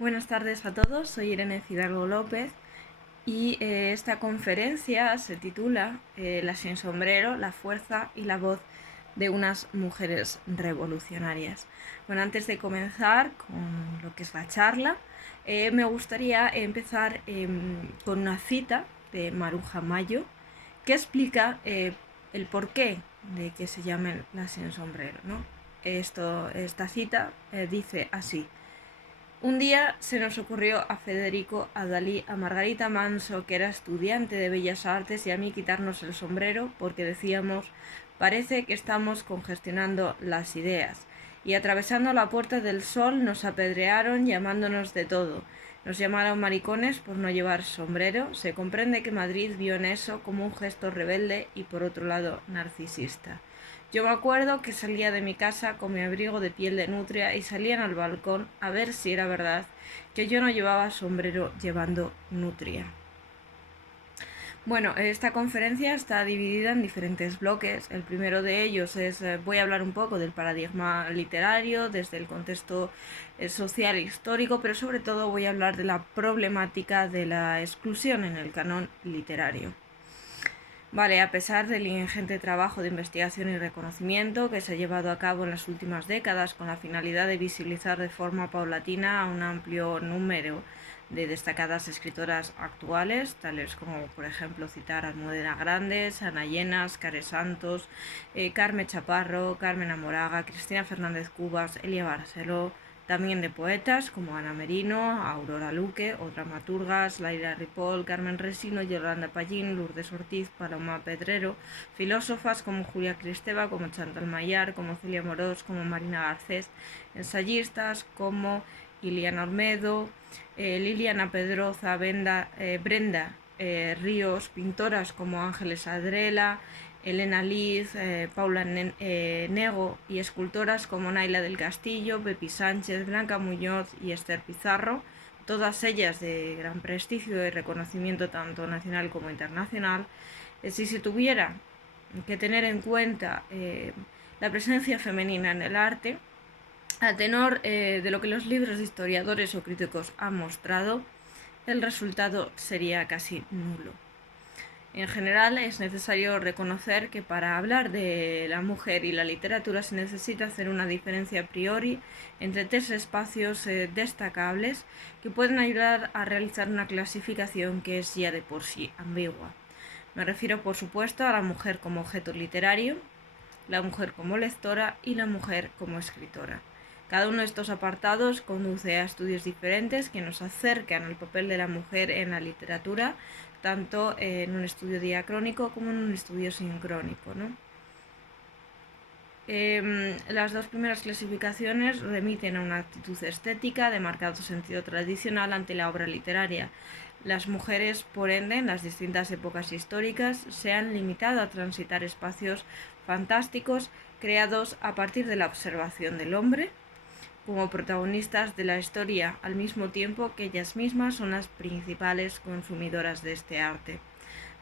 Buenas tardes a todos, soy Irene Fidalgo López y esta conferencia se titula La sin sombrero, la fuerza y la voz de unas mujeres revolucionarias. Bueno, antes de comenzar con lo que es la charla, me gustaría empezar con una cita de Maruja Mayo que explica el porqué de que se llamen las sin sombrero, ¿no? Esta cita dice así: un día se nos ocurrió a Federico, a Dalí, a Margarita Manso, que era estudiante de Bellas Artes, y a mí quitarnos el sombrero porque decíamos, parece que estamos congestionando las ideas. Y atravesando la Puerta del Sol nos apedrearon llamándonos de todo. Nos llamaron maricones por no llevar sombrero. Se comprende que Madrid vio en eso como un gesto rebelde y por otro lado narcisista. Yo me acuerdo que salía de mi casa con mi abrigo de piel de nutria y salían al balcón a ver si era verdad que yo no llevaba sombrero llevando nutria. Bueno, esta conferencia está dividida en diferentes bloques. El primero de ellos es, voy a hablar un poco del paradigma literario desde el contexto social e histórico, pero sobre todo voy a hablar de la problemática de la exclusión en el canon literario. Vale, a pesar del ingente trabajo de investigación y reconocimiento que se ha llevado a cabo en las últimas décadas con la finalidad de visibilizar de forma paulatina a un amplio número de destacadas escritoras actuales, tales como, por ejemplo, citar a Almudena Grandes, Ana Llenas, Care Santos, Carme Chaparro, Carmen Amoraga, Cristina Fernández Cubas, Elia Barceló, también de poetas como Ana Merino, Aurora Luque, o dramaturgas, Laira Ripoll, Carmen Resino, Yolanda Pallín, Lourdes Ortiz, Paloma Pedrero, filósofas como Julia Cristeva, como Chantal Mayar, como Celia Morós, como Marina Garcés, ensayistas como Iliana Olmedo, Liliana Pedroza, Brenda Ríos, pintoras como Ángeles Adrela, Elena Liz, Paula Nego, y escultoras como Naila del Castillo, Pepi Sánchez, Blanca Muñoz y Esther Pizarro, todas ellas de gran prestigio y reconocimiento tanto nacional como internacional. Si se tuviera que tener en cuenta la presencia femenina en el arte, a tenor de lo que los libros de historiadores o críticos han mostrado, el resultado sería casi nulo. En general, es necesario reconocer que para hablar de la mujer y la literatura se necesita hacer una diferencia a priori entre tres espacios destacables que pueden ayudar a realizar una clasificación que es ya de por sí ambigua. Me refiero, por supuesto, a la mujer como objeto literario, la mujer como lectora y la mujer como escritora. Cada uno de estos apartados conduce a estudios diferentes que nos acercan al papel de la mujer en la literatura, tanto en un estudio diacrónico como en un estudio sincrónico, ¿no? Las dos primeras clasificaciones remiten a una actitud estética de marcado sentido tradicional ante la obra literaria. Las mujeres, por ende, en las distintas épocas históricas, se han limitado a transitar espacios fantásticos creados a partir de la observación del hombre como protagonistas de la historia, al mismo tiempo que ellas mismas son las principales consumidoras de este arte.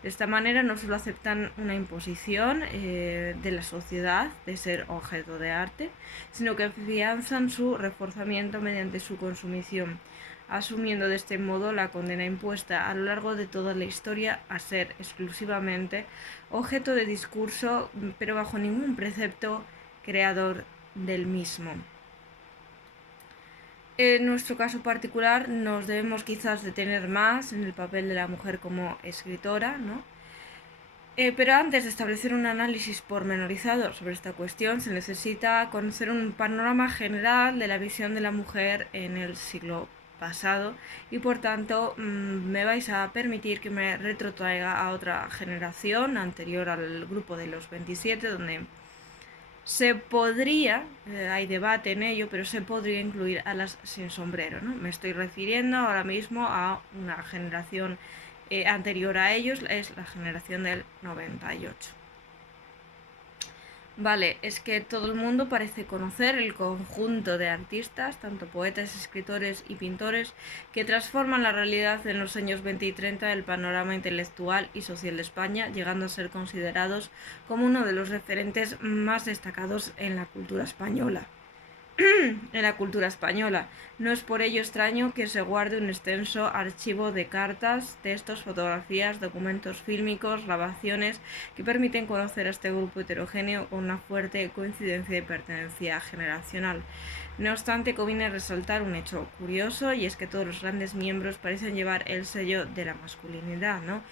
De esta manera no solo aceptan una imposición de la sociedad de ser objeto de arte, sino que afianzan su reforzamiento mediante su consumición, asumiendo de este modo la condena impuesta a lo largo de toda la historia a ser exclusivamente objeto de discurso, pero bajo ningún precepto creador del mismo. En nuestro caso particular nos debemos quizás detener más en el papel de la mujer como escritora, ¿no? Pero antes de establecer un análisis pormenorizado sobre esta cuestión se necesita conocer un panorama general de la visión de la mujer en el siglo pasado y por tanto me vais a permitir que me retrotraiga a otra generación anterior al grupo de los 27, donde se podría, hay debate en ello, pero se podría incluir a las sin sombrero, ¿no? Me estoy refiriendo ahora mismo a una generación anterior a ellos, es la generación del 98. Vale, es que todo el mundo parece conocer el conjunto de artistas, tanto poetas, escritores y pintores, que transforman la realidad en los años 20 y 30 del panorama intelectual y social de España, llegando a ser considerados como uno de los referentes más destacados en la cultura española. en la cultura española. No es por ello extraño que se guarde un extenso archivo de cartas, textos, fotografías, documentos fílmicos, grabaciones que permiten conocer a este grupo heterogéneo con una fuerte coincidencia de pertenencia generacional. No obstante, conviene resaltar un hecho curioso, y es que todos los grandes miembros parecen llevar el sello de la masculinidad, ¿no?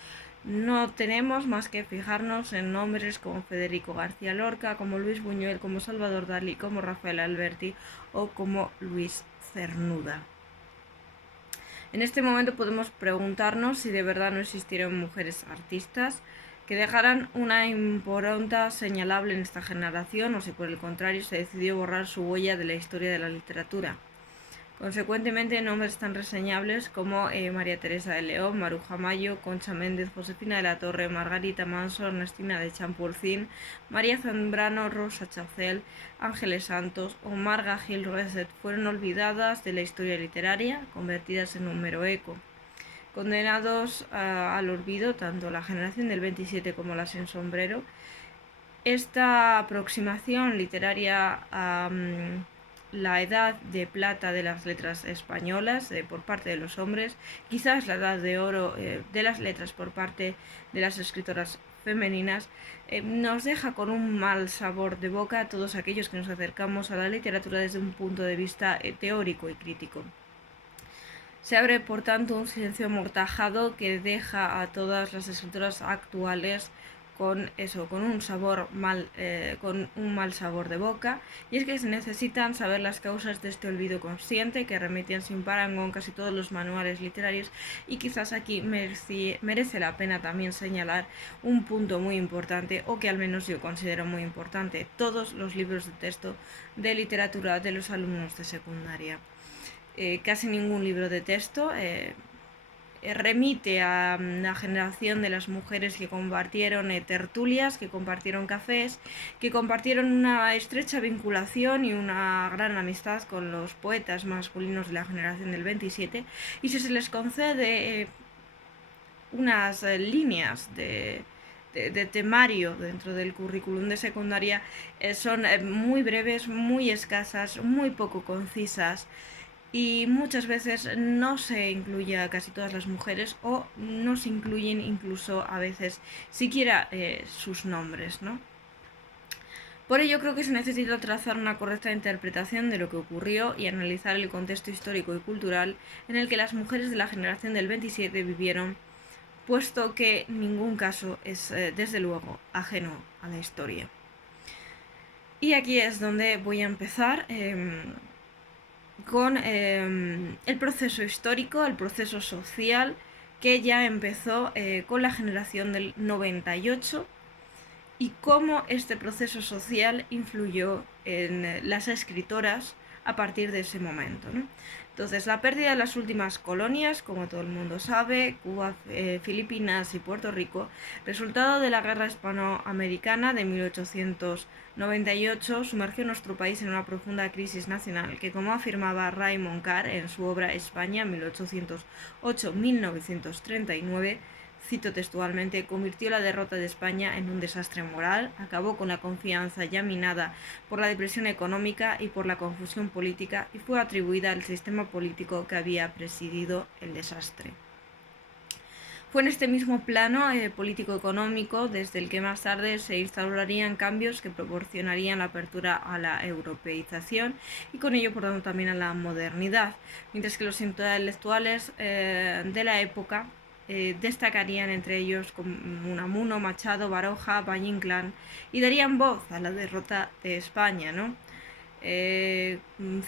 No tenemos más que fijarnos en nombres como Federico García Lorca, como Luis Buñuel, como Salvador Dalí, como Rafael Alberti o como Luis Cernuda. En este momento podemos preguntarnos si de verdad no existieron mujeres artistas que dejaran una impronta señalable en esta generación, o si por el contrario se decidió borrar su huella de la historia de la literatura. Consecuentemente, nombres tan reseñables como María Teresa de León, Maruja Mayo, Concha Méndez, Josefina de la Torre, Margarita Manso, Ernestina de Champurcín, María Zambrano, Rosa Chacel, Ángeles Santos o Marga Gil Reset fueron olvidadas de la historia literaria, convertidas en un mero eco. Condenados al olvido tanto la generación del 27 como la sin sombrero, esta aproximación literaria a la edad de plata de las letras españolas por parte de los hombres, quizás la edad de oro de las letras por parte de las escritoras femeninas, nos deja con un mal sabor de boca a todos aquellos que nos acercamos a la literatura desde un punto de vista teórico y crítico. Se abre, por tanto, un silencio amortajado que deja a todas las escritoras actuales con un mal sabor de boca, y es que se necesitan saber las causas de este olvido consciente que remiten sin parangón casi todos los manuales literarios, y quizás aquí merece la pena también señalar un punto muy importante, o que al menos yo considero muy importante: todos los libros de texto de literatura de los alumnos de secundaria. Casi ningún libro de texto remite a la generación de las mujeres que compartieron tertulias, que compartieron cafés, que compartieron una estrecha vinculación y una gran amistad con los poetas masculinos de la generación del 27, y si se les concede unas líneas de temario dentro del currículum de secundaria, son muy breves, muy escasas, muy poco concisas, y muchas veces no se incluye a casi todas las mujeres, o no se incluyen incluso a veces siquiera sus nombres, ¿no? Por ello creo que se necesita trazar una correcta interpretación de lo que ocurrió y analizar el contexto histórico y cultural en el que las mujeres de la generación del 27 vivieron, puesto que ningún caso es, desde luego, ajeno a la historia. Y aquí es donde voy a empezar con el proceso histórico, el proceso social, que ya empezó con la generación del 98, y cómo este proceso social influyó en las escritoras a partir de ese momento, ¿no? Entonces, la pérdida de las últimas colonias, como todo el mundo sabe, Cuba, Filipinas y Puerto Rico, resultado de la guerra hispanoamericana de 1898, sumergió nuestro país en una profunda crisis nacional que, como afirmaba Raymond Carr en su obra España 1808-1939, cito textualmente, convirtió la derrota de España en un desastre moral, acabó con la confianza ya minada por la depresión económica y por la confusión política, y fue atribuida al sistema político que había presidido el desastre. Fue en este mismo plano político-económico desde el que más tarde se instaurarían cambios que proporcionarían la apertura a la europeización y con ello, por tanto, también a la modernidad, mientras que los intelectuales de la época destacarían entre ellos como Unamuno, Machado, Baroja, Valle Inclán, y darían voz a la derrota de España, ¿no?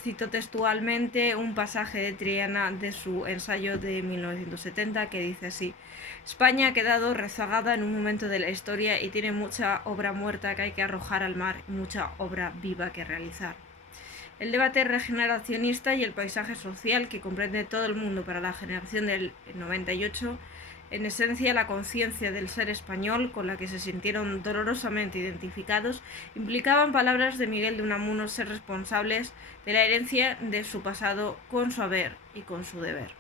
Cito textualmente un pasaje de Triana de su ensayo de 1970 que dice así: España ha quedado rezagada en un momento de la historia y tiene mucha obra muerta que hay que arrojar al mar y mucha obra viva que realizar. El debate regeneracionista y el paisaje social que comprende todo el mundo para la generación del 98, en esencia la conciencia del ser español con la que se sintieron dolorosamente identificados, implicaban palabras de Miguel de Unamuno ser responsables de la herencia de su pasado con su haber y con su deber.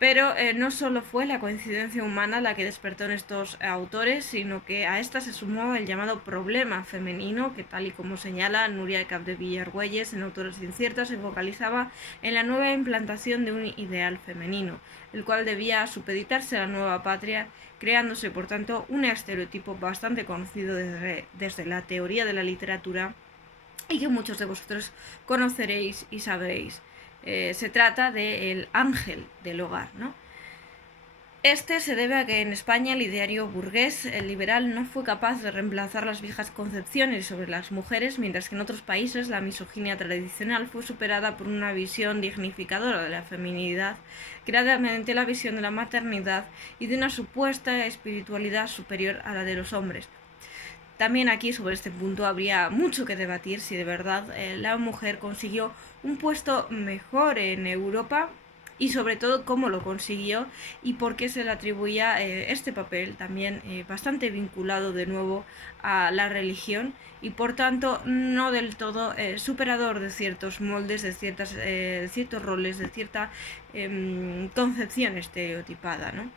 Pero no solo fue la coincidencia humana la que despertó en estos autores, sino que a esta se sumó el llamado problema femenino, que tal y como señala Núria de Capdevila Argüelles en Autores Inciertos, se focalizaba en la nueva implantación de un ideal femenino, el cual debía supeditarse a la nueva patria, creándose por tanto un estereotipo bastante conocido desde la teoría de la literatura y que muchos de vosotros conoceréis y sabréis. Se trata del ángel del hogar, ¿no? Este se debe a que en España el ideario burgués, el liberal, no fue capaz de reemplazar las viejas concepciones sobre las mujeres, mientras que en otros países la misoginia tradicional fue superada por una visión dignificadora de la feminidad, creada mediante la visión de la maternidad y de una supuesta espiritualidad superior a la de los hombres. También aquí sobre este punto habría mucho que debatir si de verdad la mujer consiguió un puesto mejor en Europa y sobre todo cómo lo consiguió y por qué se le atribuía este papel también bastante vinculado de nuevo a la religión y por tanto no del todo superador de ciertos moldes, de ciertos roles, de cierta concepción estereotipada, ¿no?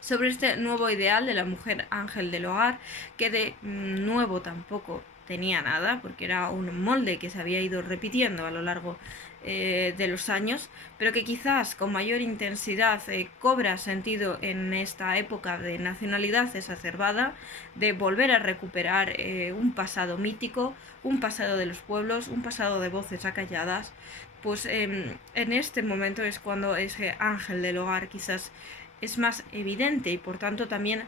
Sobre este nuevo ideal de la mujer ángel del hogar, que de nuevo tampoco tenía nada, porque era un molde que se había ido repitiendo a lo largo de los años, pero que quizás con mayor intensidad cobra sentido en esta época de nacionalidad exacerbada, de volver a recuperar un pasado mítico, un pasado de los pueblos, un pasado de voces acalladas. Pues en este momento es cuando ese ángel del hogar quizás es más evidente y por tanto también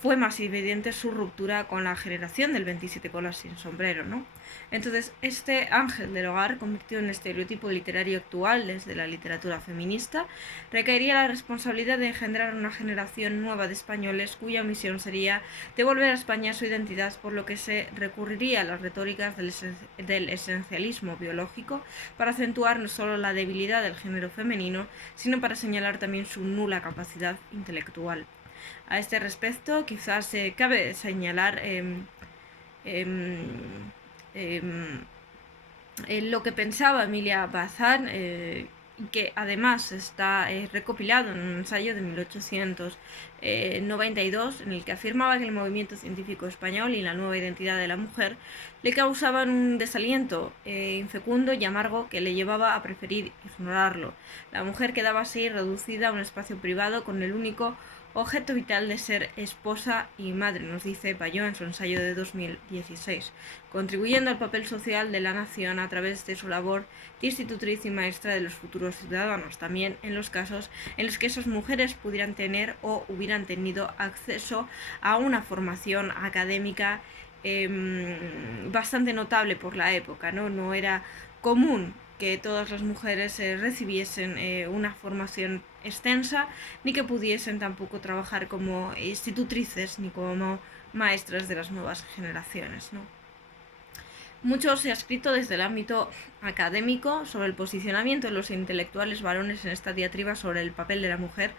fue más evidente su ruptura con la generación del 27 colas sin sombrero, ¿no? Entonces, este ángel del hogar, convertido en estereotipo literario actual desde la literatura feminista, recaería la responsabilidad de engendrar una generación nueva de españoles cuya misión sería devolver a España su identidad, por lo que se recurriría a las retóricas del esencialismo biológico para acentuar no solo la debilidad del género femenino, sino para señalar también su nula capacidad intelectual. A este respecto, quizás cabe señalar lo que pensaba Emilia Bazán, que además está recopilado en un ensayo de 1892, en el que afirmaba que el movimiento científico español y la nueva identidad de la mujer le causaban un desaliento infecundo y amargo que le llevaba a preferir ignorarlo. La mujer quedaba así reducida a un espacio privado con el único objeto vital de ser esposa y madre, nos dice Payó en su ensayo de 2016, contribuyendo al papel social de la nación a través de su labor de institutriz y maestra de los futuros ciudadanos, también en los casos en los que esas mujeres pudieran tener o hubieran tenido acceso a una formación académica bastante notable por la época, ¿no? No era común que todas las mujeres recibiesen una formación extensa, ni que pudiesen tampoco trabajar como institutrices ni como maestras de las nuevas generaciones, ¿no? Mucho se ha escrito desde el ámbito académico sobre el posicionamiento de los intelectuales varones en esta diatriba sobre el papel de la mujer.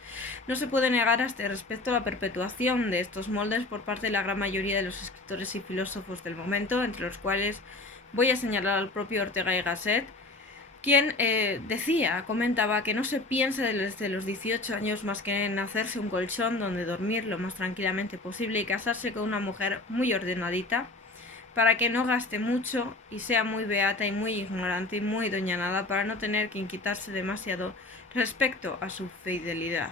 No se puede negar a este respecto la perpetuación de estos moldes por parte de la gran mayoría de los escritores y filósofos del momento, entre los cuales voy a señalar al propio Ortega y Gasset, quien comentaba que no se piensa desde los 18 años más que en hacerse un colchón donde dormir lo más tranquilamente posible y casarse con una mujer muy ordenadita, para que no gaste mucho y sea muy beata y muy ignorante y muy doña nada para no tener que inquietarse demasiado respecto a su fidelidad.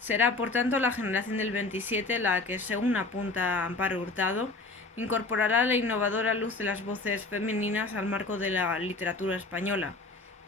Será por tanto la generación del 27 la que, según apunta Amparo Hurtado, incorporará la innovadora luz de las voces femeninas al marco de la literatura española.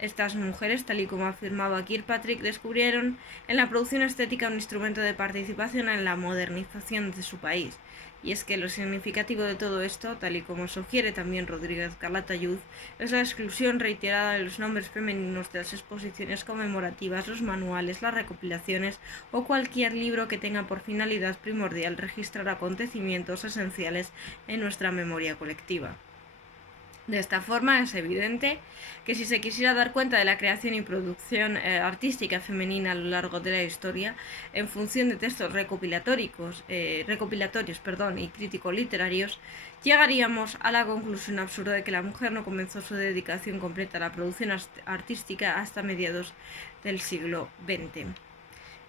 Estas mujeres, tal y como afirmaba Kirkpatrick, descubrieron en la producción estética un instrumento de participación en la modernización de su país. Y es que lo significativo de todo esto, tal y como sugiere también Rodríguez Calatayud, es la exclusión reiterada de los nombres femeninos de las exposiciones conmemorativas, los manuales, las recopilaciones o cualquier libro que tenga por finalidad primordial registrar acontecimientos esenciales en nuestra memoria colectiva. De esta forma es evidente que si se quisiera dar cuenta de la creación y producción artística femenina a lo largo de la historia, en función de textos recopilatorios y crítico-literarios, llegaríamos a la conclusión absurda de que la mujer no comenzó su dedicación completa a la producción artística hasta mediados del siglo XX.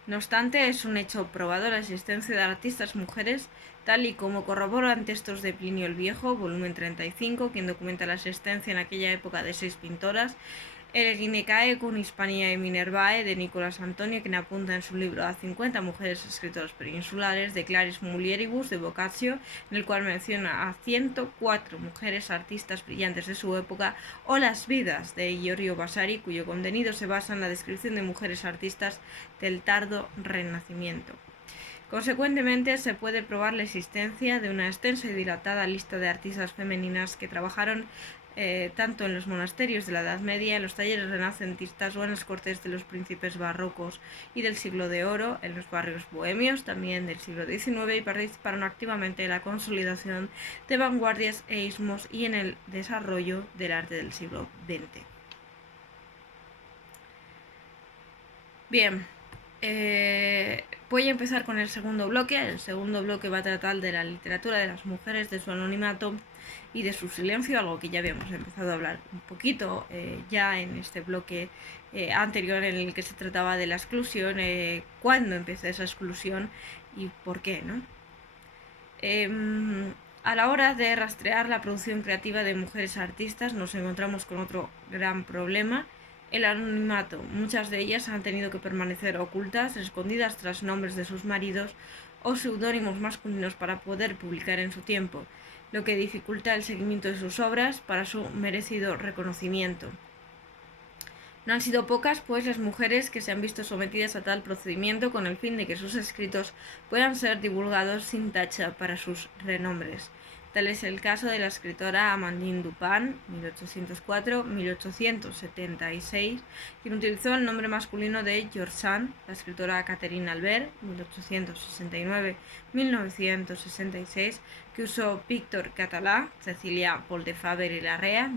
No obstante, es un hecho probado la existencia de artistas mujeres, tal y como corroboran textos de Plinio el Viejo, volumen 35, quien documenta la existencia en aquella época de 6 pintoras, el Gynekae cum Hispaniae Minervae de Nicolás Antonio, quien apunta en su libro a 50 mujeres escritoras peninsulares, de Claris Mulieribus de Boccaccio, en el cual menciona a 104 mujeres artistas brillantes de su época, o Las vidas de Giorgio Vasari, cuyo contenido se basa en la descripción de mujeres artistas del tardo Renacimiento. Consecuentemente, se puede probar la existencia de una extensa y dilatada lista de artistas femeninas que trabajaron tanto en los monasterios de la Edad Media, en los talleres renacentistas o en las cortes de los príncipes barrocos y del siglo de oro, en los barrios bohemios también del siglo XIX, y participaron activamente en la consolidación de vanguardias e ismos y en el desarrollo del arte del siglo XX. Bien, voy a empezar con el segundo bloque. El segundo bloque va a tratar de la literatura de las mujeres, de su anonimato y de su silencio, algo que ya habíamos empezado a hablar un poquito ya en este bloque anterior, en el que se trataba de la exclusión, cuándo empezó esa exclusión y por qué, ¿no? A la hora de rastrear la producción creativa de mujeres artistas nos encontramos con otro gran problema: el anonimato. Muchas de ellas han tenido que permanecer ocultas, escondidas tras nombres de sus maridos o seudónimos masculinos para poder publicar en su tiempo, lo que dificulta el seguimiento de sus obras para su merecido reconocimiento. No han sido pocas, pues, las mujeres que se han visto sometidas a tal procedimiento con el fin de que sus escritos puedan ser divulgados sin tacha para sus renombres. Tal es el caso de la escritora Amandine Dupin, 1804-1876, quien utilizó el nombre masculino de George Sand; la escritora Catherine Albert, 1869-1966, que usó Víctor Català; Cecilia Paul de Faber y Larrea,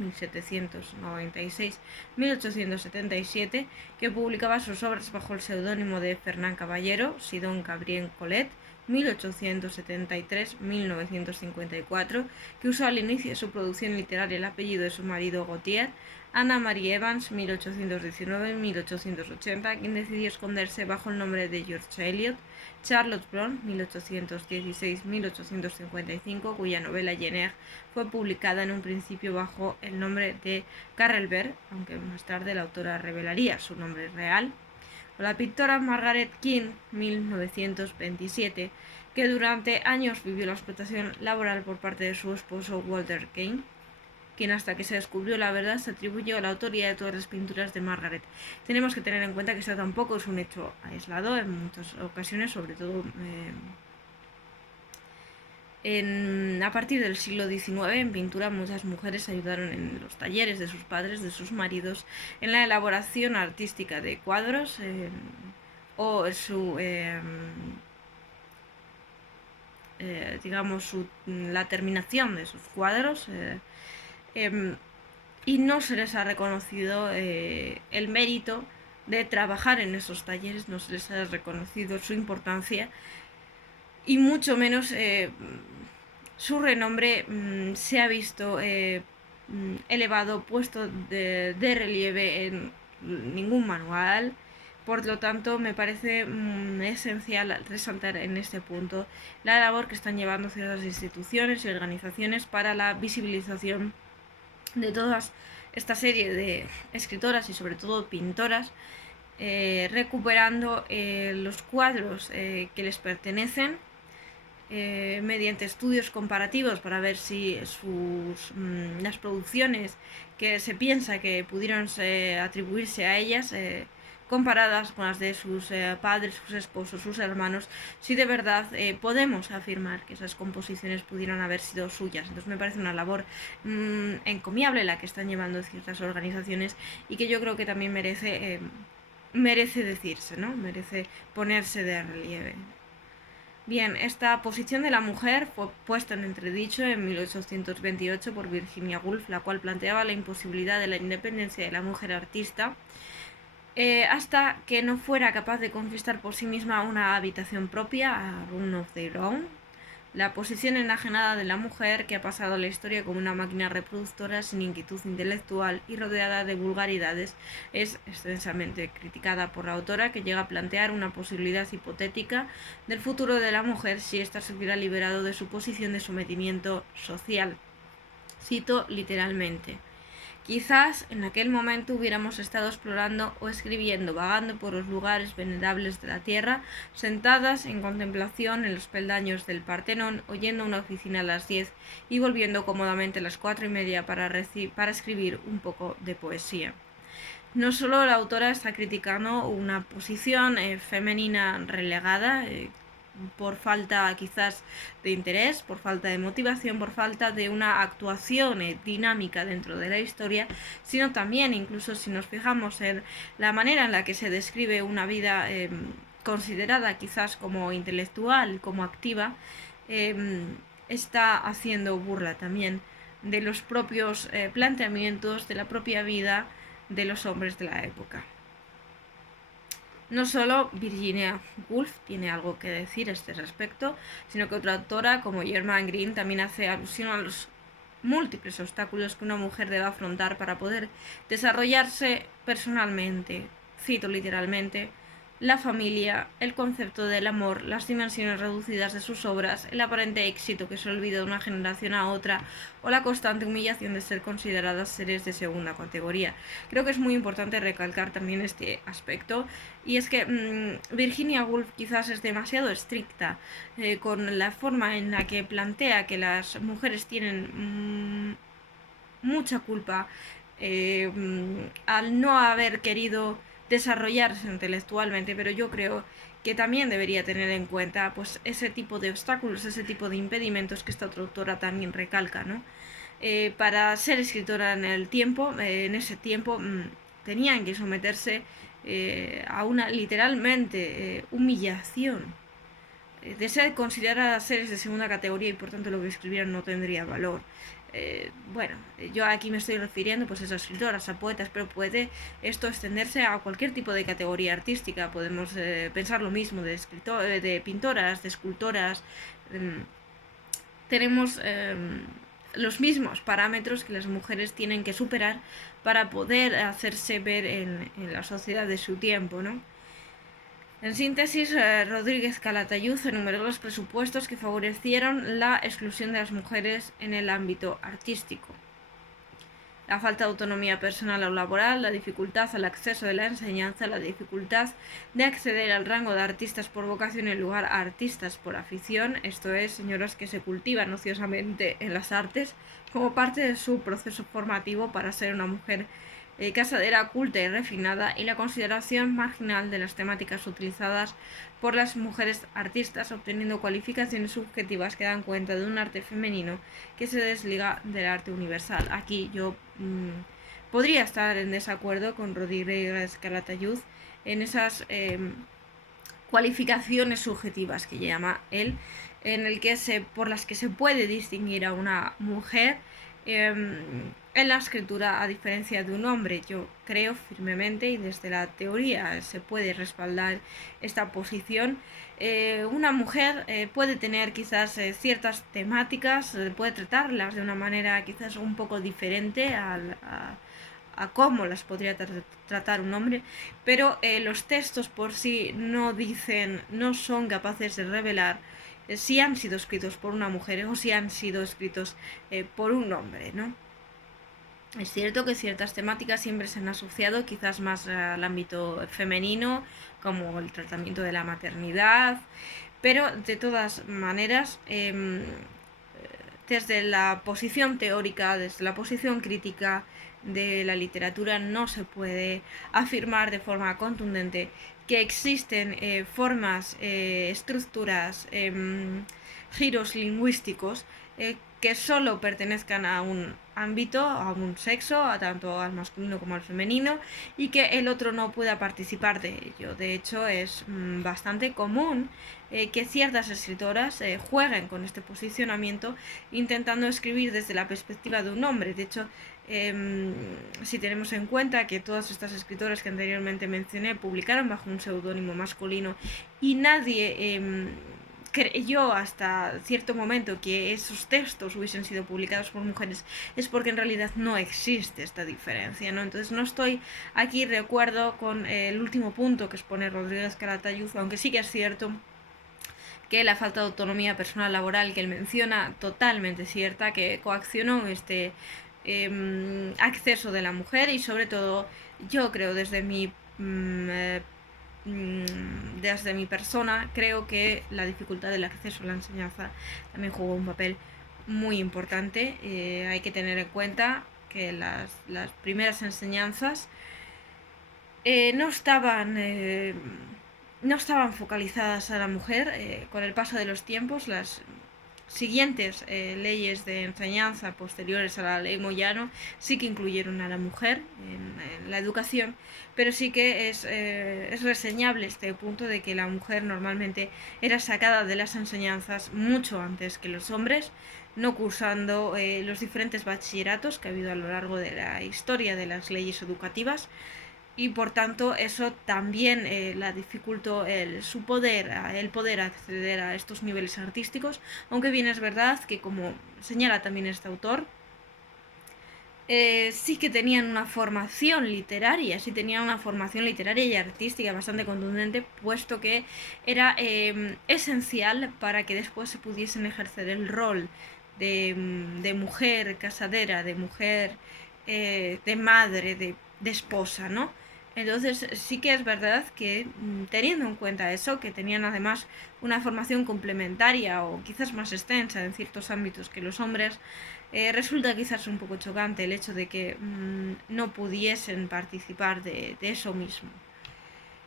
1796-1877, que publicaba sus obras bajo el seudónimo de Fernán Caballero; Sidon Gabriel Collet, 1873-1954, que usó al inicio de su producción literaria el apellido de su marido Gautier; Anna Marie Evans, 1819-1880, quien decidió esconderse bajo el nombre de George Eliot; Charlotte Brontë, 1816-1855, cuya novela Jenner fue publicada en un principio bajo el nombre de Carrelberg, aunque más tarde la autora revelaría su nombre real; o la pintora Margaret King, 1927, que durante años vivió la explotación laboral por parte de su esposo Walter King, quien, hasta que se descubrió la verdad, se atribuyó la autoría de todas las pinturas de Margaret. Tenemos que tener en cuenta que esto tampoco es un hecho aislado. En muchas ocasiones, sobre todo a partir del siglo XIX, en pintura muchas mujeres ayudaron en los talleres de sus padres, de sus maridos, en la elaboración artística de cuadros o la terminación de sus cuadros, y no se les ha reconocido el mérito de trabajar en esos talleres, no se les ha reconocido su importancia, y mucho menos su renombre se ha visto elevado, puesto de relieve en ningún manual. Por lo tanto, me parece esencial resaltar en este punto la labor que están llevando ciertas instituciones y organizaciones para la visibilización de toda esta serie de escritoras y sobre todo pintoras, recuperando los cuadros que les pertenecen, mediante estudios comparativos para ver si las producciones que se piensa que pudieron atribuirse a ellas, comparadas con las de sus padres, sus esposos, sus hermanos, si de verdad podemos afirmar que esas composiciones pudieron haber sido suyas. Entonces me parece una labor encomiable la que están llevando ciertas organizaciones, y que yo creo que también merece decirse, ¿no? Merece ponerse de relieve. Bien, esta posición de la mujer fue puesta en entredicho en 1828 por Virginia Woolf, la cual planteaba la imposibilidad de la independencia de la mujer artista, hasta que no fuera capaz de conquistar por sí misma una habitación propia, a room of their own. La posición enajenada de la mujer, que ha pasado a la historia como una máquina reproductora sin inquietud intelectual y rodeada de vulgaridades, es extensamente criticada por la autora, que llega a plantear una posibilidad hipotética del futuro de la mujer si ésta se hubiera liberado de su posición de sometimiento social. Cito literalmente: quizás en aquel momento hubiéramos estado explorando o escribiendo, vagando por los lugares venerables de la tierra, sentadas en contemplación en los peldaños del Partenón, oyendo una oficina a las 10 y volviendo cómodamente a las 4:30 para escribir un poco de poesía. No solo la autora está criticando una posición femenina relegada, por falta quizás de interés, por falta de motivación, por falta de una actuación dinámica dentro de la historia, sino también, incluso si nos fijamos en la manera en la que se describe una vida considerada quizás como intelectual, como activa, está haciendo burla también de los propios planteamientos, de la propia vida de los hombres de la época. No solo Virginia Woolf tiene algo que decir a este respecto, sino que otra autora como Germaine Greene también hace alusión a los múltiples obstáculos que una mujer debe afrontar para poder desarrollarse personalmente. Cito literalmente: la familia, el concepto del amor, las dimensiones reducidas de sus obras, el aparente éxito que se olvida de una generación a otra, o la constante humillación de ser consideradas seres de segunda categoría. Creo que es muy importante recalcar también este aspecto, y es que Virginia Woolf quizás es demasiado estricta con la forma en la que plantea que las mujeres tienen mucha culpa al no haber querido desarrollarse intelectualmente, pero yo creo que también debería tener en cuenta pues ese tipo de obstáculos, ese tipo de impedimentos que esta otra autora también recalca, ¿no? Para ser escritora en ese tiempo tenían que someterse a una literalmente humillación de ser consideradas seres de segunda categoría, y por tanto lo que escribieran no tendría valor. Bueno, yo aquí me estoy refiriendo pues a escritoras, a poetas, pero puede esto extenderse a cualquier tipo de categoría artística. Podemos pensar lo mismo de pintoras, de escultoras. Tenemos los mismos parámetros que las mujeres tienen que superar para poder hacerse ver en la sociedad de su tiempo, ¿no? En síntesis, Rodríguez Calatayud enumeró los presupuestos que favorecieron la exclusión de las mujeres en el ámbito artístico: la falta de autonomía personal o laboral, la dificultad al acceso de la enseñanza, la dificultad de acceder al rango de artistas por vocación en lugar a artistas por afición, esto es, señoras que se cultivan ociosamente en las artes como parte de su proceso formativo para ser una mujer casadera, culta y refinada, y la consideración marginal de las temáticas utilizadas por las mujeres artistas, obteniendo cualificaciones subjetivas que dan cuenta de un arte femenino que se desliga del arte universal. Aquí yo podría estar en desacuerdo con Rodríguez Calatayud en esas cualificaciones subjetivas que llama él, por las que se puede distinguir a una mujer en la escritura a diferencia de un hombre. Yo creo firmemente, y desde la teoría se puede respaldar esta posición, una mujer puede tener quizás ciertas temáticas, puede tratarlas de una manera quizás un poco diferente a cómo las podría tratar un hombre, pero los textos por sí no son capaces de revelar si han sido escritos por una mujer o si han sido escritos por un hombre, ¿no? Es cierto que ciertas temáticas siempre se han asociado quizás más al ámbito femenino, como el tratamiento de la maternidad, pero de todas maneras, desde la posición teórica, desde la posición crítica de la literatura, no se puede afirmar de forma contundente que existen formas, estructuras, giros lingüísticos que solo pertenezcan a un ámbito, a un sexo, a tanto al masculino como al femenino, y que el otro no pueda participar de ello. De hecho, es bastante común que ciertas escritoras jueguen con este posicionamiento intentando escribir desde la perspectiva de un hombre. De hecho, si tenemos en cuenta que todas estas escritoras que anteriormente mencioné publicaron bajo un seudónimo masculino y nadie creyó hasta cierto momento que esos textos hubiesen sido publicados por mujeres, es porque en realidad no existe esta diferencia, ¿no? Entonces no estoy aquí de acuerdo con el último punto que expone Rodríguez Calatayud, aunque sí que es cierto que la falta de autonomía personal laboral que él menciona, totalmente cierta, que coaccionó este acceso de la mujer, y sobre todo yo creo desde mi persona, creo que la dificultad del acceso a la enseñanza también jugó un papel muy importante. Hay que tener en cuenta que las primeras enseñanzas no estaban focalizadas a la mujer. Con el paso de los tiempos, las siguientes leyes de enseñanza posteriores a la ley Moyano sí que incluyeron a la mujer en la educación, pero sí que es reseñable este punto de que la mujer normalmente era sacada de las enseñanzas mucho antes que los hombres, no cursando los diferentes bachilleratos que ha habido a lo largo de la historia de las leyes educativas, y por tanto eso también la dificultó el poder acceder a estos niveles artísticos, aunque bien es verdad que, como señala también este autor, sí que tenían una formación literaria, y artística bastante contundente, puesto que era esencial para que después se pudiesen ejercer el rol de mujer casadera, de mujer, de madre, de esposa, ¿no? Entonces sí que es verdad que, teniendo en cuenta eso, que tenían además una formación complementaria o quizás más extensa en ciertos ámbitos que los hombres, resulta quizás un poco chocante el hecho de que no pudiesen participar de eso mismo.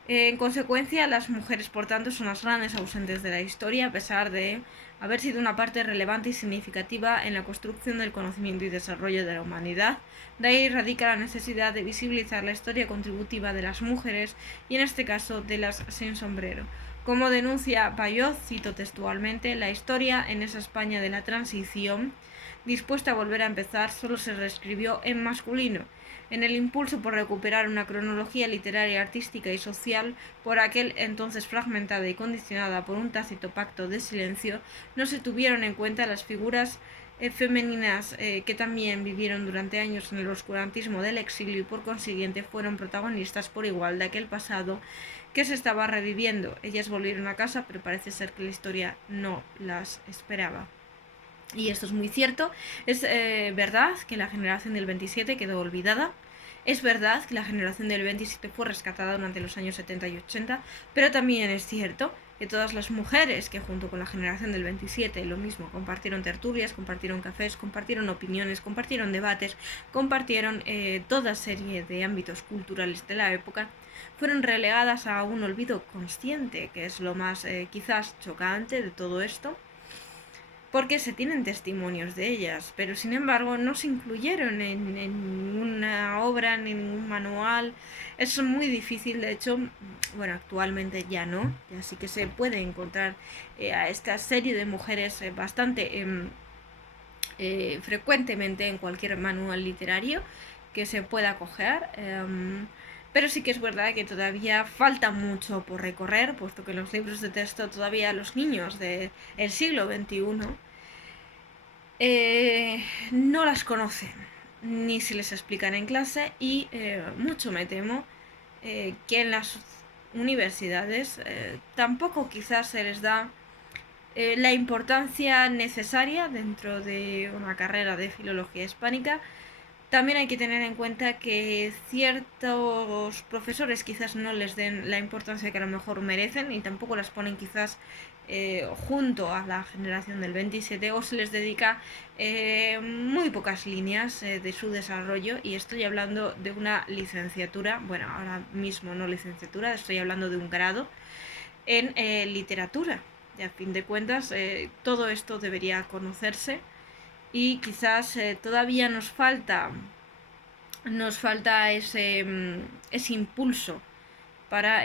En consecuencia, las mujeres, por tanto, son las grandes ausentes de la historia, a pesar de haber sido una parte relevante y significativa en la construcción del conocimiento y desarrollo de la humanidad. De ahí radica la necesidad de visibilizar la historia contributiva de las mujeres, y en este caso de las sin sombrero. Como denuncia Bayot, cito textualmente: la historia en esa España de la transición, dispuesta a volver a empezar, solo se reescribió en masculino. En el impulso por recuperar una cronología literaria, artística y social, por aquel entonces fragmentada y condicionada por un tácito pacto de silencio, no se tuvieron en cuenta las figuras femeninas que también vivieron durante años en el oscurantismo del exilio y por consiguiente fueron protagonistas por igual de aquel pasado que se estaba reviviendo. Ellas volvieron a casa, pero parece ser que la historia no las esperaba. Y esto es muy cierto. Es verdad que la generación del 27 quedó olvidada. Es verdad que la generación del 27 fue rescatada durante los años 70 y 80, pero también es cierto que todas las mujeres que junto con la generación del 27 lo mismo compartieron tertulias, compartieron cafés, compartieron opiniones, compartieron debates, compartieron toda serie de ámbitos culturales de la época, fueron relegadas a un olvido consciente, que es lo más quizás chocante de todo esto, porque se tienen testimonios de ellas, pero sin embargo no se incluyeron en ninguna obra, ni en ningún manual. Es muy difícil, de hecho, bueno, actualmente ya no, ya sí que se puede encontrar a esta serie de mujeres bastante frecuentemente en cualquier manual literario que se pueda coger. Pero sí que es verdad que todavía falta mucho por recorrer, puesto que los libros de texto todavía los niños del siglo XXI no las conocen, ni se les explican en clase, y mucho me temo que en las universidades tampoco quizás se les da la importancia necesaria dentro de una carrera de filología hispánica. También hay que tener en cuenta que ciertos profesores quizás no les den la importancia que a lo mejor merecen, y tampoco las ponen quizás junto a la generación del 27, o se les dedica muy pocas líneas de su desarrollo. Y estoy hablando de una licenciatura, bueno, ahora mismo no licenciatura, estoy hablando de un grado en literatura. Y a fin de cuentas todo esto debería conocerse, y quizás todavía nos falta ese impulso para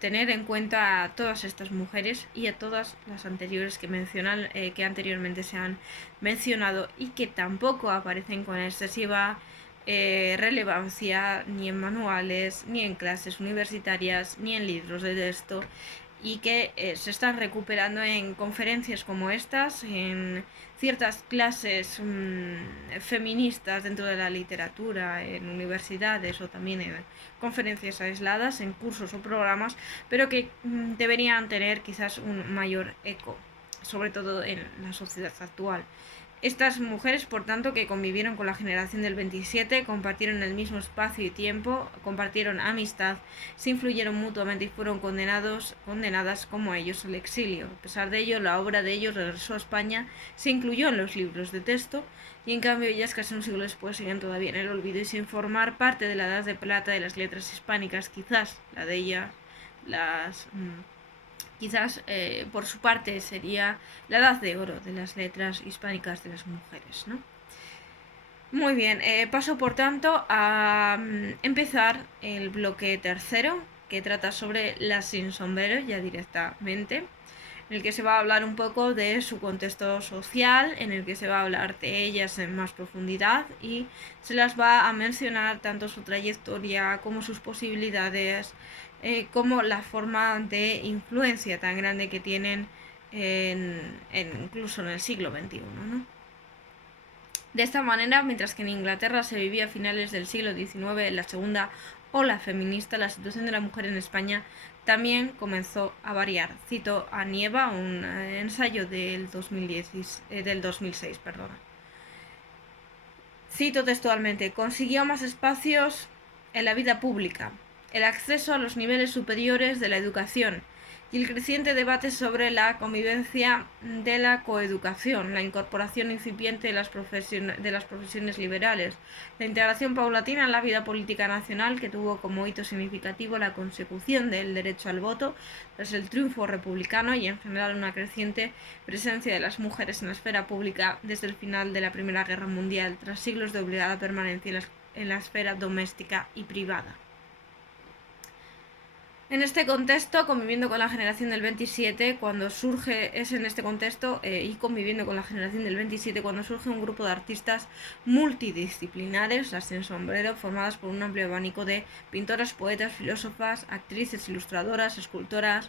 tener en cuenta a todas estas mujeres y a todas las anteriores que anteriormente se han mencionado y que tampoco aparecen con excesiva relevancia ni en manuales, ni en clases universitarias, ni en libros de texto, y que se están recuperando en conferencias como estas, en ciertas clases feministas dentro de la literatura, en universidades o también en conferencias aisladas, en cursos o programas, pero que deberían tener quizás un mayor eco, sobre todo en la sociedad actual. Estas mujeres, por tanto, que convivieron con la generación del 27, compartieron el mismo espacio y tiempo, compartieron amistad, se influyeron mutuamente y fueron condenadas como ellos al exilio. A pesar de ello, la obra de ellos regresó a España, se incluyó en los libros de texto, y en cambio ellas casi un siglo después siguen todavía en el olvido y sin formar parte de la edad de plata de las letras hispánicas. Quizás la de ellas, quizás por su parte sería la edad de oro de las letras hispánicas de las mujeres, ¿no? Muy bien, paso por tanto a empezar el bloque tercero, que trata sobre las sin sombrero ya directamente, en el que se va a hablar un poco de su contexto social, en el que se va a hablar de ellas en más profundidad y se las va a mencionar tanto su trayectoria como sus posibilidades, como la forma de influencia tan grande que tienen incluso en el siglo XXI, ¿no? De esta manera, mientras que en Inglaterra se vivía a finales del siglo XIX la segunda ola feminista, la situación de la mujer en España también comenzó a variar. Cito a Nieva, un ensayo del 2006. Cito textualmente: consiguió más espacios en la vida pública, el acceso a los niveles superiores de la educación y el creciente debate sobre la convivencia de la coeducación, la incorporación incipiente de las profesiones liberales, la integración paulatina en la vida política nacional, que tuvo como hito significativo la consecución del derecho al voto tras el triunfo republicano, y en general una creciente presencia de las mujeres en la esfera pública desde el final de la Primera Guerra Mundial, tras siglos de obligada permanencia en la esfera doméstica y privada. En este contexto, conviviendo con la generación del 27, cuando surge, es en este contexto y conviviendo con la generación del 27, cuando surge un grupo de artistas multidisciplinares, las sin sombrero, formadas por un amplio abanico de pintoras, poetas, filósofas, actrices, ilustradoras, escultoras,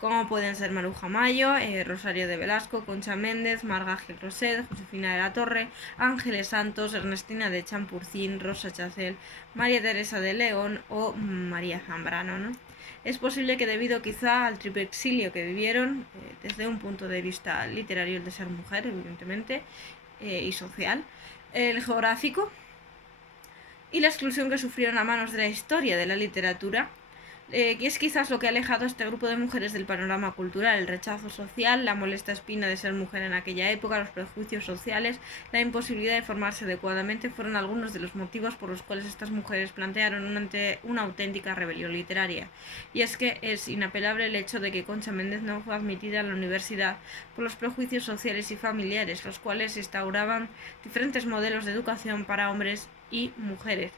como pueden ser Maruja Mayo, Rosario de Velasco, Concha Méndez, Marga Gil Roset, Josefina de la Torre, Ángeles Santos, Ernestina de Champurcín, Rosa Chacel, María Teresa de León o María Zambrano, ¿no? Es posible que debido quizá al triple exilio que vivieron, desde un punto de vista literario, el de ser mujer, evidentemente, y social, el geográfico, y la exclusión que sufrieron a manos de la historia de la literatura, que es quizás lo que ha alejado a este grupo de mujeres del panorama cultural: el rechazo social, la molesta espina de ser mujer en aquella época, los prejuicios sociales, la imposibilidad de formarse adecuadamente, fueron algunos de los motivos por los cuales estas mujeres plantearon una auténtica rebelión literaria. Y es que es inapelable el hecho de que Concha Méndez no fue admitida en la universidad por los prejuicios sociales y familiares, los cuales instauraban diferentes modelos de educación para hombres y mujeres.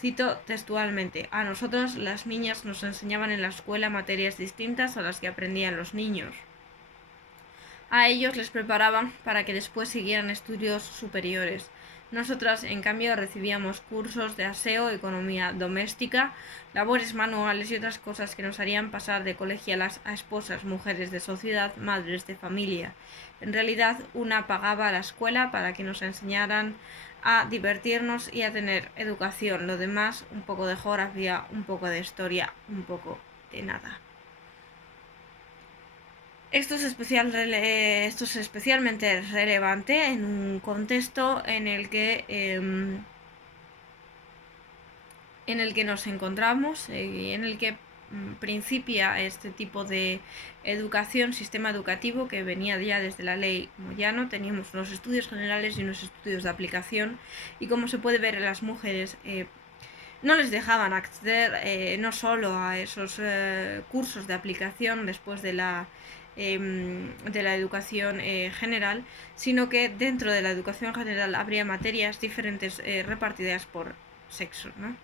Cito textualmente: a nosotros las niñas nos enseñaban en la escuela materias distintas a las que aprendían los niños. A ellos les preparaban para que después siguieran estudios superiores. Nosotras, en cambio, recibíamos cursos de aseo, economía doméstica, labores manuales y otras cosas que nos harían pasar de colegialas a esposas, mujeres de sociedad, madres de familia. En realidad, una pagaba a la escuela para que nos enseñaran a divertirnos y a tener educación. Lo demás, un poco de geografía, un poco de historia, un poco de nada. Esto es especialmente relevante en un contexto en el que nos encontramos y en el que principia este tipo de educación, sistema educativo que venía ya desde la ley Moyano. Teníamos unos estudios generales y unos estudios de aplicación, y como se puede ver, las mujeres no les dejaban acceder no solo a esos cursos de aplicación después de la de la educación general, sino que dentro de la educación general habría materias diferentes repartidas por sexo, ¿no?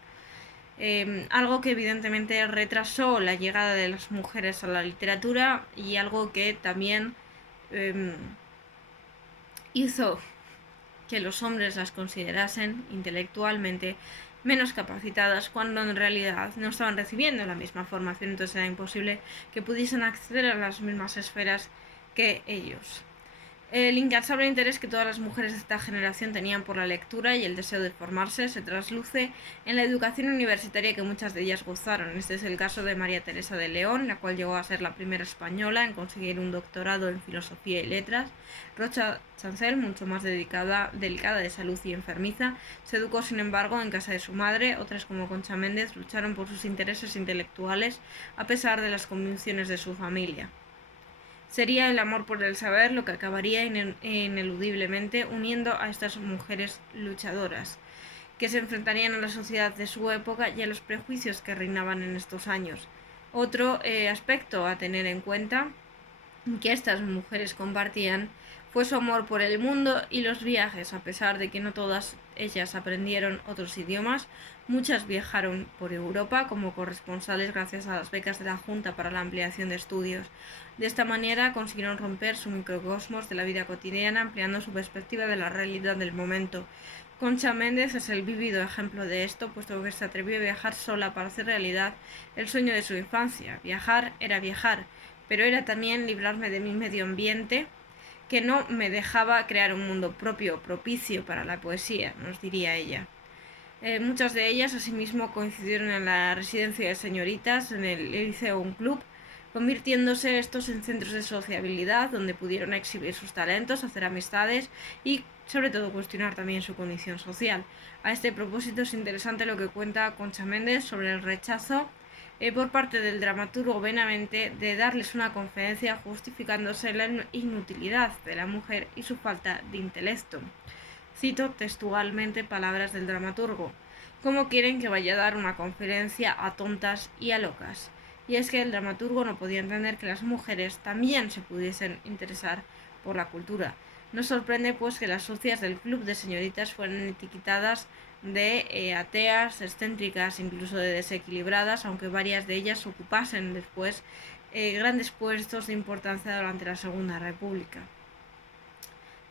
Algo que evidentemente retrasó la llegada de las mujeres a la literatura y algo que también hizo que los hombres las considerasen intelectualmente menos capacitadas cuando en realidad no estaban recibiendo la misma formación, entonces era imposible que pudiesen acceder a las mismas esferas que ellos. El incansable interés que todas las mujeres de esta generación tenían por la lectura y el deseo de formarse se trasluce en la educación universitaria que muchas de ellas gozaron. Este es el caso de María Teresa de León, la cual llegó a ser la primera española en conseguir un doctorado en filosofía y letras. Rocha Chancel, mucho más delicada de salud y enfermiza, se educó sin embargo en casa de su madre. Otras como Concha Méndez lucharon por sus intereses intelectuales a pesar de las convicciones de su familia. Sería el amor por el saber lo que acabaría ineludiblemente uniendo a estas mujeres luchadoras, que se enfrentarían a la sociedad de su época y a los prejuicios que reinaban en estos años. Otro aspecto a tener en cuenta que estas mujeres compartían fue su amor por el mundo y los viajes. A pesar de que no todas ellas aprendieron otros idiomas, muchas viajaron por Europa como corresponsales gracias a las becas de la Junta para la ampliación de estudios. De esta manera consiguieron romper su microcosmos de la vida cotidiana, ampliando su perspectiva de la realidad del momento. Concha Méndez es el vívido ejemplo de esto, puesto que se atrevió a viajar sola para hacer realidad el sueño de su infancia. Viajar era viajar, pero era también librarme de mi medio ambiente, que no me dejaba crear un mundo propio, propicio para la poesía, nos diría ella. Muchas de ellas asimismo coincidieron en la residencia de señoritas, en el liceo Un Club, convirtiéndose estos en centros de sociabilidad donde pudieron exhibir sus talentos, hacer amistades y sobre todo cuestionar también su condición social. A este propósito es interesante lo que cuenta Concha Méndez sobre el rechazo por parte del dramaturgo Benavente de darles una conferencia justificándose la inutilidad de la mujer y su falta de intelecto. Cito textualmente palabras del dramaturgo: ¿cómo quieren que vaya a dar una conferencia a tontas y a locas? Y es que el dramaturgo no podía entender que las mujeres también se pudiesen interesar por la cultura. No sorprende pues que las socias del club de señoritas fueran etiquetadas de ateas, excéntricas, incluso de desequilibradas, aunque varias de ellas ocupasen después grandes puestos de importancia durante la Segunda República.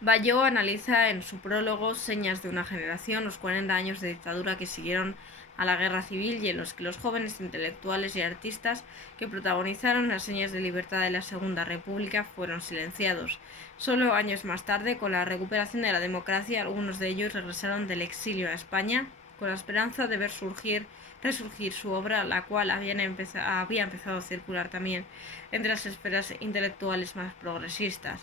Bayó analiza en su prólogo Señas de una generación, los 40 años de dictadura que siguieron a la guerra civil y en los que los jóvenes intelectuales y artistas que protagonizaron las señas de libertad de la Segunda República fueron silenciados. Solo años más tarde, con la recuperación de la democracia, algunos de ellos regresaron del exilio a España con la esperanza de ver resurgir su obra, la cual había empezado a circular también entre las esferas intelectuales más progresistas.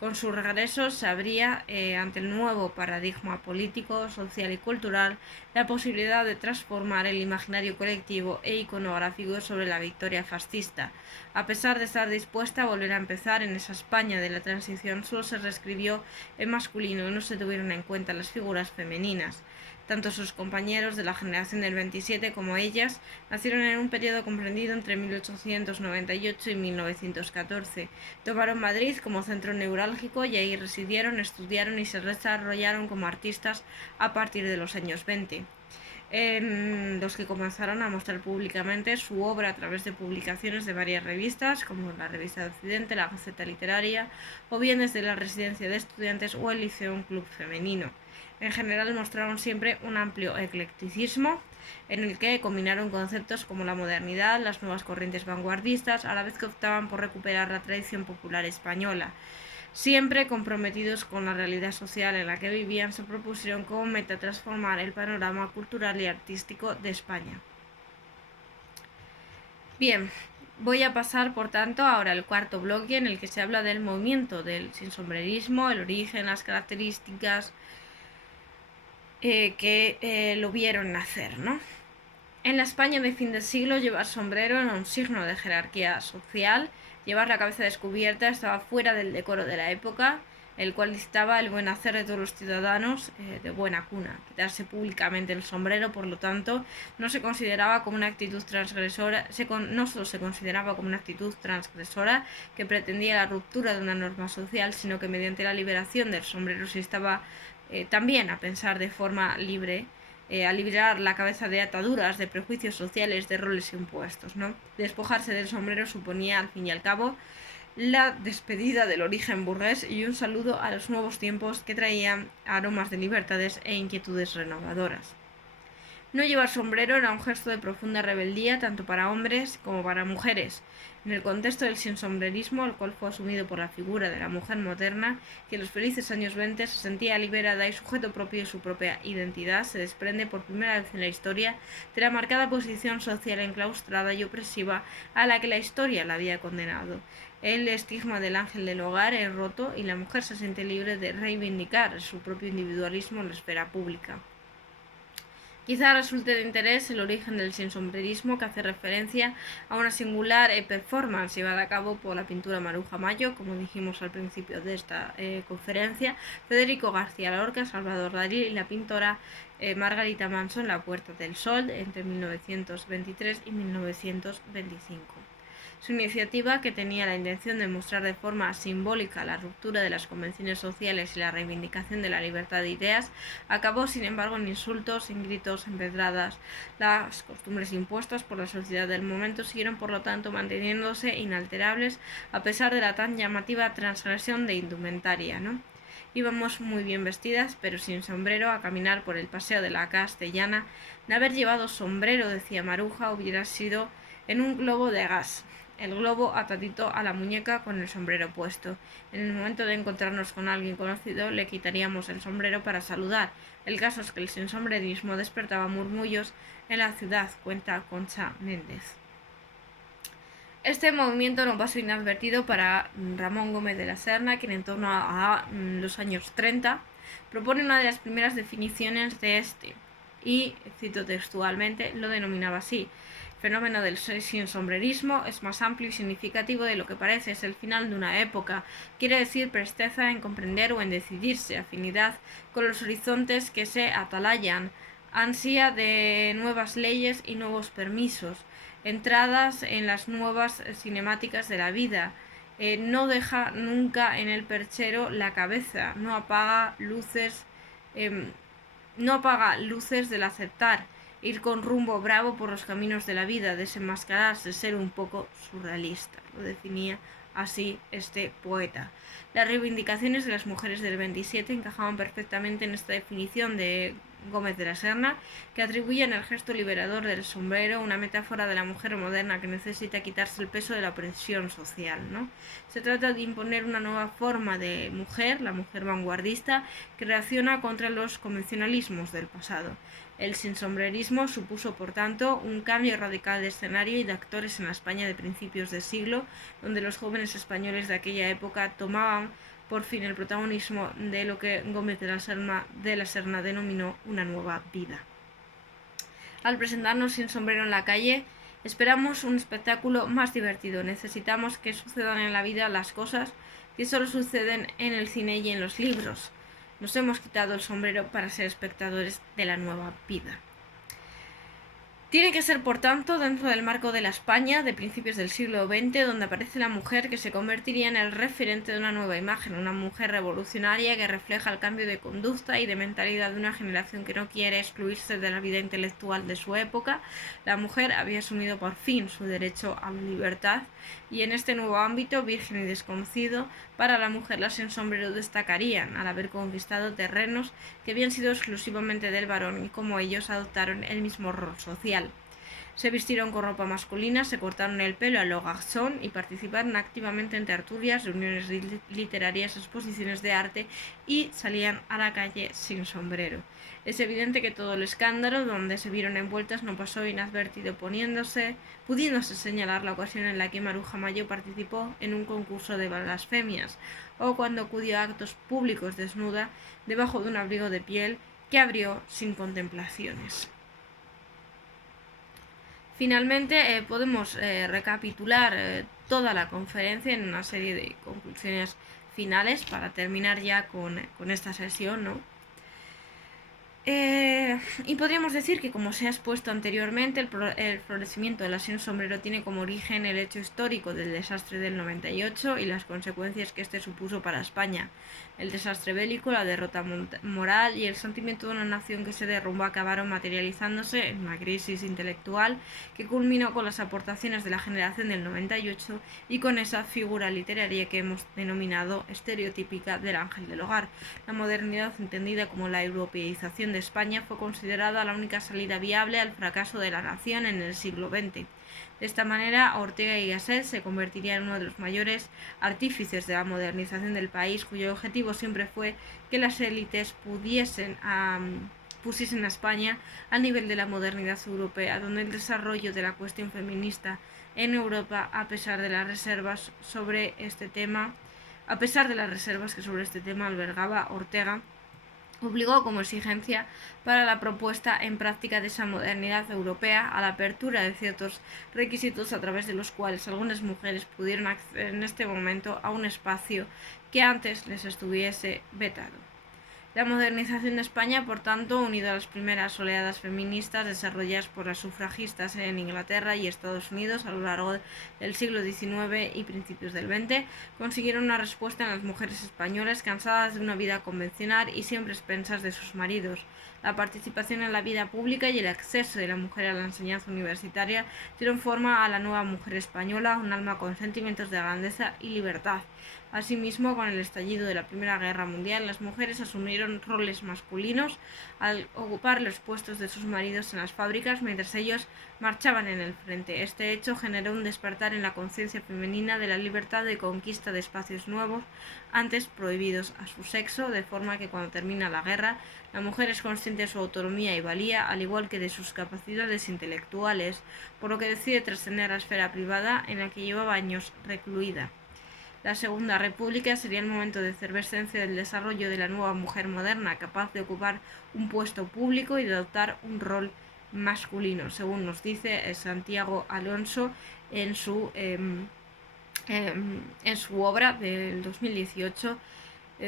Con su regreso se abría ante el nuevo paradigma político, social y cultural la posibilidad de transformar el imaginario colectivo e iconográfico sobre la victoria fascista. A pesar de estar dispuesta a volver a empezar en esa España de la transición, solo se reescribió en masculino y no se tuvieron en cuenta las figuras femeninas. Tanto sus compañeros de la generación del 27 como ellas nacieron en un periodo comprendido entre 1898 y 1914. Tomaron Madrid como centro neurálgico y ahí residieron, estudiaron y se desarrollaron como artistas a partir de los años 20. Los que comenzaron a mostrar públicamente su obra a través de publicaciones de varias revistas, como la Revista de Occidente, la Gaceta Literaria, o bien desde la Residencia de Estudiantes o el Liceo Un Club Femenino. En general mostraron siempre un amplio eclecticismo en el que combinaron conceptos como la modernidad, las nuevas corrientes vanguardistas, a la vez que optaban por recuperar la tradición popular española. Siempre comprometidos con la realidad social en la que vivían, se propusieron como meta transformar el panorama cultural y artístico de España. Bien, voy a pasar por tanto ahora al cuarto bloque en el que se habla del movimiento del sinsombrerismo, el origen, las características que lo vieron nacer, ¿no? En la España de fin de siglo, llevar sombrero era un signo de jerarquía social. Llevar la cabeza descubierta estaba fuera del decoro de la época. el cual dictaba el buen hacer de todos los ciudadanos de buena cuna. Quitarse públicamente el sombrero, por lo tanto, no se consideraba como una actitud transgresora, no solo se consideraba como una actitud transgresora que pretendía la ruptura de una norma social, sino que mediante la liberación del sombrero se estaba también a pensar de forma libre, a liberar la cabeza de ataduras, de prejuicios sociales, de roles impuestos, ¿no? Despojarse del sombrero suponía, al fin y al cabo, la despedida del origen burgués y un saludo a los nuevos tiempos que traían aromas de libertades e inquietudes renovadoras. No llevar sombrero era un gesto de profunda rebeldía tanto para hombres como para mujeres. En el contexto del sinsombrerismo, el cual fue asumido por la figura de la mujer moderna, que en los felices años 20 se sentía liberada y sujeto propio de su propia identidad, se desprende por primera vez en la historia de la marcada posición social enclaustrada y opresiva a la que la historia la había condenado. El estigma del ángel del hogar es roto y la mujer se siente libre de reivindicar su propio individualismo en la esfera pública. Quizá resulte de interés el origen del sinsombrerismo, que hace referencia a una singular performance llevada a cabo por la pintura Maruja Mayo, como dijimos al principio de esta conferencia, Federico García Lorca, Salvador Dalí y la pintora Margarita Manso en La Puerta del Sol entre 1923 y 1925. Su iniciativa, que tenía la intención de mostrar de forma simbólica la ruptura de las convenciones sociales y la reivindicación de la libertad de ideas, acabó sin embargo en insultos, en gritos, en pedradas. Las costumbres impuestas por la sociedad del momento siguieron por lo tanto manteniéndose inalterables a pesar de la tan llamativa transgresión de indumentaria, ¿no? Íbamos muy bien vestidas, pero sin sombrero, a caminar por el paseo de la Castellana. De haber llevado sombrero, decía Maruja, hubiera sido en un globo de gas, el globo atadito a la muñeca con el sombrero puesto. En el momento de encontrarnos con alguien conocido, le quitaríamos el sombrero para saludar. El caso es que el sinsombrerismo despertaba murmullos en la ciudad, cuenta Concha Méndez. Este movimiento no pasó inadvertido para Ramón Gómez de la Serna, quien en torno a los años 30 propone una de las primeras definiciones de este, y, cito textualmente, lo denominaba así: el fenómeno del sinsombrerismo es más amplio y significativo de lo que parece, es el final de una época, quiere decir presteza en comprender o en decidirse, afinidad con los horizontes que se atalayan, ansia de nuevas leyes y nuevos permisos, entradas en las nuevas cinemáticas de la vida. No deja nunca en el perchero la cabeza, no apaga luces del aceptar, ir con rumbo bravo por los caminos de la vida, desenmascararse, ser un poco surrealista. Lo definía así este poeta. Las reivindicaciones de las mujeres del 27 encajaban perfectamente en esta definición de Gómez de la Serna, que atribuyen el gesto liberador del sombrero, una metáfora de la mujer moderna que necesita quitarse el peso de la presión social, ¿no? Se trata de imponer una nueva forma de mujer, la mujer vanguardista, que reacciona contra los convencionalismos del pasado. El sinsombrerismo supuso, por tanto, un cambio radical de escenario y de actores en la España de principios de siglo, donde los jóvenes españoles de aquella época tomaban por fin el protagonismo de lo que Gómez de la Serna denominó una nueva vida. Al presentarnos sin sombrero en la calle, esperamos un espectáculo más divertido. Necesitamos que sucedan en la vida las cosas que solo suceden en el cine y en los libros. Nos hemos quitado el sombrero para ser espectadores de la nueva vida. Tiene que ser, por tanto, dentro del marco de la España de principios del siglo XX, donde aparece la mujer que se convertiría en el referente de una nueva imagen, una mujer revolucionaria que refleja el cambio de conducta y de mentalidad de una generación que no quiere excluirse de la vida intelectual de su época. La mujer había asumido por fin su derecho a la libertad, y en este nuevo ámbito, virgen y desconocido, para la mujer las sin sombrero destacarían al haber conquistado terrenos que habían sido exclusivamente del varón y como ellos adoptaron el mismo rol social. Se vistieron con ropa masculina, se cortaron el pelo a lo garçon y participaron activamente en tertulias, reuniones literarias, exposiciones de arte y salían a la calle sin sombrero. Es evidente que todo el escándalo donde se vieron envueltas no pasó inadvertido, pudiéndose señalar la ocasión en la que Maruja Mayo participó en un concurso de blasfemias, o cuando acudió a actos públicos desnuda debajo de un abrigo de piel que abrió sin contemplaciones. Finalmente, podemos recapitular toda la conferencia en una serie de conclusiones finales para terminar ya con esta sesión, ¿no? Y podríamos decir que, como se ha expuesto anteriormente, el florecimiento de la Sin Sombrero tiene como origen el hecho histórico del desastre del 98 y las consecuencias que este supuso para España. El desastre bélico, la derrota moral y el sentimiento de una nación que se derrumba acabaron materializándose en una crisis intelectual que culminó con las aportaciones de la generación del 98 y con esa figura literaria que hemos denominado estereotípica del ángel del hogar. La modernidad, entendida como la europeización de España, fue considerada la única salida viable al fracaso de la nación en el siglo XX. De esta manera, Ortega y Gasset se convertiría en uno de los mayores artífices de la modernización del país, cuyo objetivo siempre fue que las élites pusiesen a España al nivel de la modernidad europea, donde el desarrollo de la cuestión feminista en Europa, a pesar de las reservas que sobre este tema albergaba Ortega, obligó como exigencia para la propuesta en práctica de esa modernidad europea a la apertura de ciertos requisitos a través de los cuales algunas mujeres pudieron acceder en este momento a un espacio que antes les estuviese vetado. La modernización de España, por tanto, unido a las primeras oleadas feministas desarrolladas por las sufragistas en Inglaterra y Estados Unidos a lo largo del siglo XIX y principios del XX, consiguieron una respuesta en las mujeres españolas cansadas de una vida convencional y siempre expensas de sus maridos. La participación en la vida pública y el acceso de la mujer a la enseñanza universitaria dieron forma a la nueva mujer española, un alma con sentimientos de grandeza y libertad. Asimismo, con el estallido de la Primera Guerra Mundial, las mujeres asumieron roles masculinos al ocupar los puestos de sus maridos en las fábricas mientras ellos marchaban en el frente. Este hecho generó un despertar en la conciencia femenina de la libertad de conquista de espacios nuevos antes prohibidos a su sexo, de forma que cuando termina la guerra, la mujer es consciente de su autonomía y valía, al igual que de sus capacidades intelectuales, por lo que decide trascender a la esfera privada en la que llevaba años recluida. La Segunda República sería el momento de efervescencia del desarrollo de la nueva mujer moderna, capaz de ocupar un puesto público y de adoptar un rol masculino, según nos dice Santiago Alonso en su obra del 2018.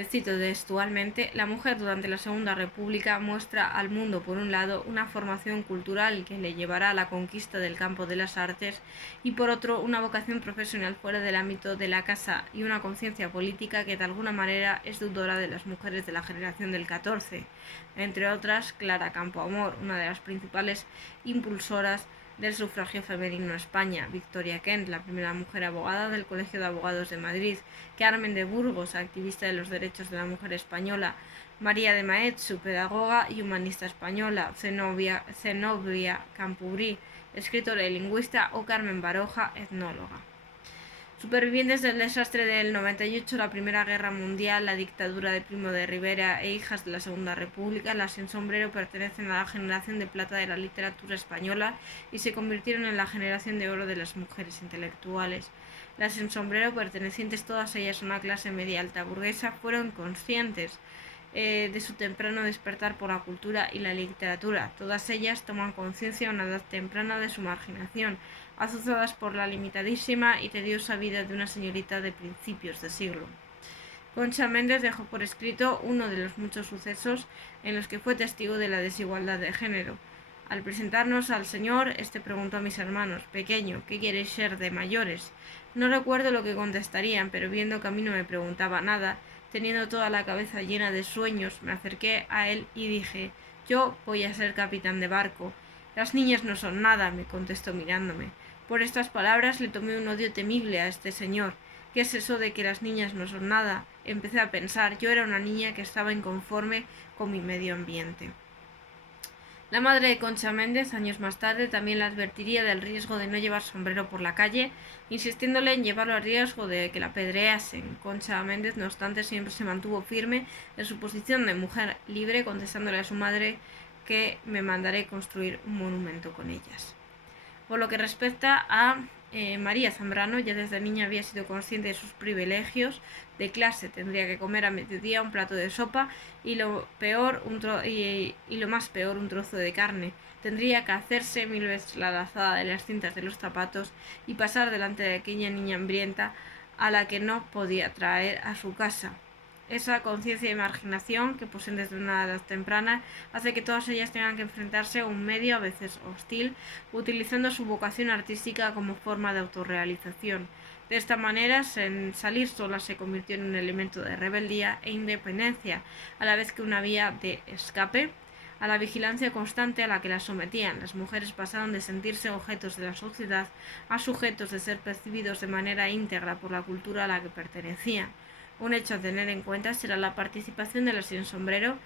Cito textualmente: la mujer durante la Segunda República muestra al mundo, por un lado, una formación cultural que le llevará a la conquista del campo de las artes y, por otro, una vocación profesional fuera del ámbito de la casa y una conciencia política que de alguna manera es deudora de las mujeres de la generación del 14, entre otras Clara Campoamor, una de las principales impulsoras del sufragio femenino en España, Victoria Kent, la primera mujer abogada del Colegio de Abogados de Madrid, Carmen de Burgos, activista de los derechos de la mujer española, María de Maeztu, pedagoga y humanista española, Zenobia Camprubí, escritora y lingüista, o Carmen Baroja, etnóloga. Supervivientes del desastre del 98, la Primera Guerra Mundial, la dictadura de Primo de Rivera e hijas de la Segunda República, las Sin Sombrero pertenecen a la generación de plata de la literatura española y se convirtieron en la generación de oro de las mujeres intelectuales. Las Sin Sombrero, pertenecientes todas ellas a una clase media alta burguesa, fueron conscientes de su temprano despertar por la cultura y la literatura. Todas ellas toman conciencia a una edad temprana de su marginación, azuzadas por la limitadísima y tediosa vida de una señorita de principios de siglo. Concha Méndez dejó por escrito uno de los muchos sucesos en los que fue testigo de la desigualdad de género. Al presentarnos al Señor, este preguntó a mis hermanos: pequeño, ¿qué queréis ser de mayores? No recuerdo lo que contestarían, pero viendo que a mí no me preguntaba nada, teniendo toda la cabeza llena de sueños, me acerqué a él y dije: yo voy a ser capitán de barco. Las niñas no son nada, me contestó mirándome. Por estas palabras le tomé un odio temible a este señor. ¿Qué es eso de que las niñas no son nada? Empecé a pensar. Yo era una niña que estaba inconforme con mi medio ambiente. La madre de Concha Méndez, años más tarde, también la advertiría del riesgo de no llevar sombrero por la calle, insistiéndole en llevarlo al riesgo de que la apedreasen. Concha Méndez, no obstante, siempre se mantuvo firme en su posición de mujer libre, contestándole a su madre que me mandaré construir un monumento con ellas. Por lo que respecta a María Zambrano, ya desde niña había sido consciente de sus privilegios de clase. Tendría que comer a mediodía un plato de sopa y lo más peor, un trozo de carne. Tendría que hacerse 1000 veces la lazada de las cintas de los zapatos y pasar delante de aquella niña hambrienta a la que no podía traer a su casa. Esa conciencia de marginación que poseen desde una edad temprana hace que todas ellas tengan que enfrentarse a un medio a veces hostil, utilizando su vocación artística como forma de autorrealización. De esta manera, salir sola se convirtió en un elemento de rebeldía e independencia, a la vez que una vía de escape a la vigilancia constante a la que las sometían. Las mujeres pasaron de sentirse objetos de la sociedad a sujetos de ser percibidos de manera íntegra por la cultura a la que pertenecían. Un hecho a tener en cuenta será la participación de las sin sombrero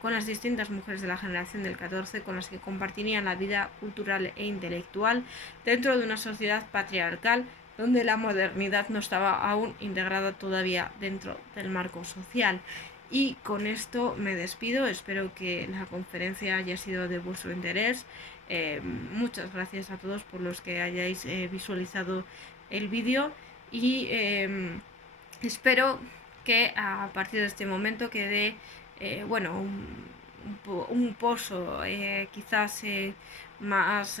con las distintas mujeres de la generación del 14 con las que compartirían la vida cultural e intelectual dentro de una sociedad patriarcal donde la modernidad no estaba aún integrada todavía dentro del marco social. Y con esto me despido, espero que la conferencia haya sido de vuestro interés. Muchas gracias a todos por los que hayáis visualizado el vídeo y espero que a partir de este momento quede un pozo quizás más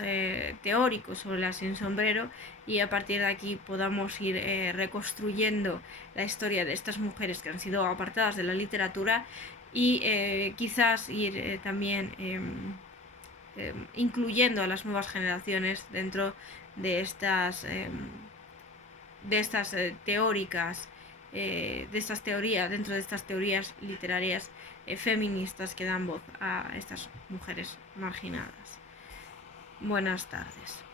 teórico sobre la sin sombrero, y a partir de aquí podamos ir reconstruyendo la historia de estas mujeres que han sido apartadas de la literatura y quizás ir también incluyendo a las nuevas generaciones dentro de estas teóricas, de estas teorías, dentro de estas teorías literarias feministas que dan voz a estas mujeres marginadas. Buenas tardes.